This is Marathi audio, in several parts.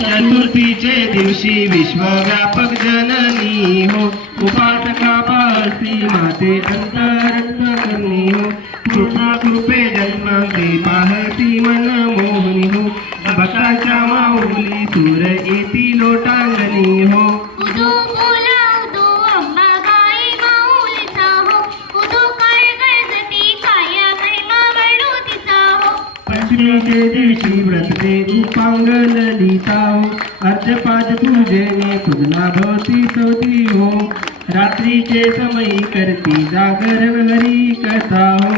चतुर्थीचे दिवशी विश्वव्यापक जननी हो, उपासका पासी माते अंतरंतकर्णी हो, कृपा कृपे जन्म दे पाहती मन मोहनी हो, भक्ताच्या माऊली सूर येती लोटांगणी हो. उदो बोला उदो अंबाबाई माऊलीचा हो, उदो काय गळजती काय महिमा वर्णू तिचा हो. पंचमीचे दिवशी व्रत ते उपांग ललिता हो, अर्धपाद पूजेने पूजना भवती सवती हो, रात्रीचे समयी करती जागरण हरी कथा हो,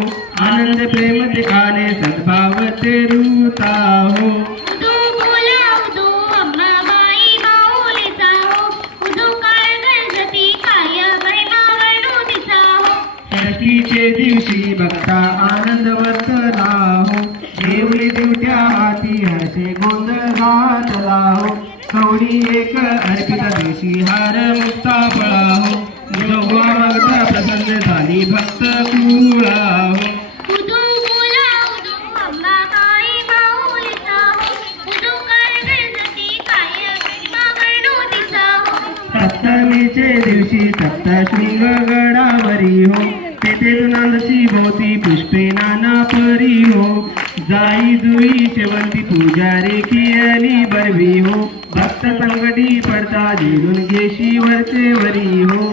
आनंद प्रेम ते आले सद्भाव ते रूता हो. उदो बोला उदो अंबाबाई माऊलीचा हो, उदो काय गळजती काय महिमा वर्णू तिचा हो. षष्टीचे दिवशी भक्ता आनंद वर्तला हो, देवळी दिवट्या हाती हर्षे गोंधळ घातला हो, कवडी एक अर्पित दिवशी हार मुक्ता फळा हो, जोगवा मागता प्रसन्न झाली भक्त कुळा हो. उदो बोला उदो अंबाबाई माऊलीचा हो, उदो काय गळजती काय महिमा वर्णू तिचा हो. सप्तमीचे दिवशी सप्तशृंग गडावरी हो, तेथे नांदची भोवती पुष्पे नाना परी हो, जाई जुई शेवंती पूजा रेखी बरवी हो, भक्त संकटी पडता झेलून घेशी वरचे वरी हो.